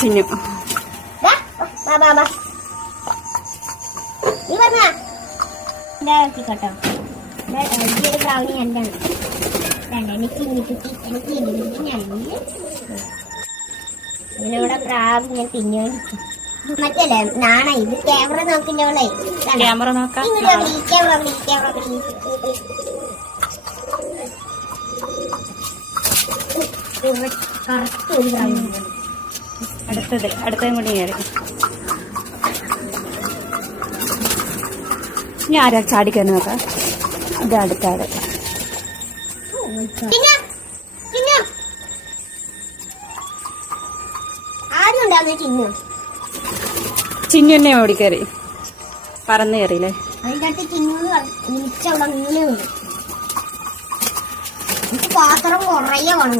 ചിന്നു കേട്ടോ ബ്രൗണി എന്താണ് ഇതിലൂടെ പ്രാവ് ഇങ്ങനെ തിന്നു മറ്റല്ലേ നാണ ഇത് ക്യാമറ നോക്കില്ലോളെ ക്യാമറ നോക്കാം. അടുത്തതും കൂടി കയറി ഞാൻ ആരാ ചാടിക്കാൻ നോക്കാം. ഇത് അടുത്താട് ചിന്നു തന്നെ ഓടിക്കയറി പറന്ന് കയറിയില്ലേ. അതിന്റെ പാത്രം കുറേ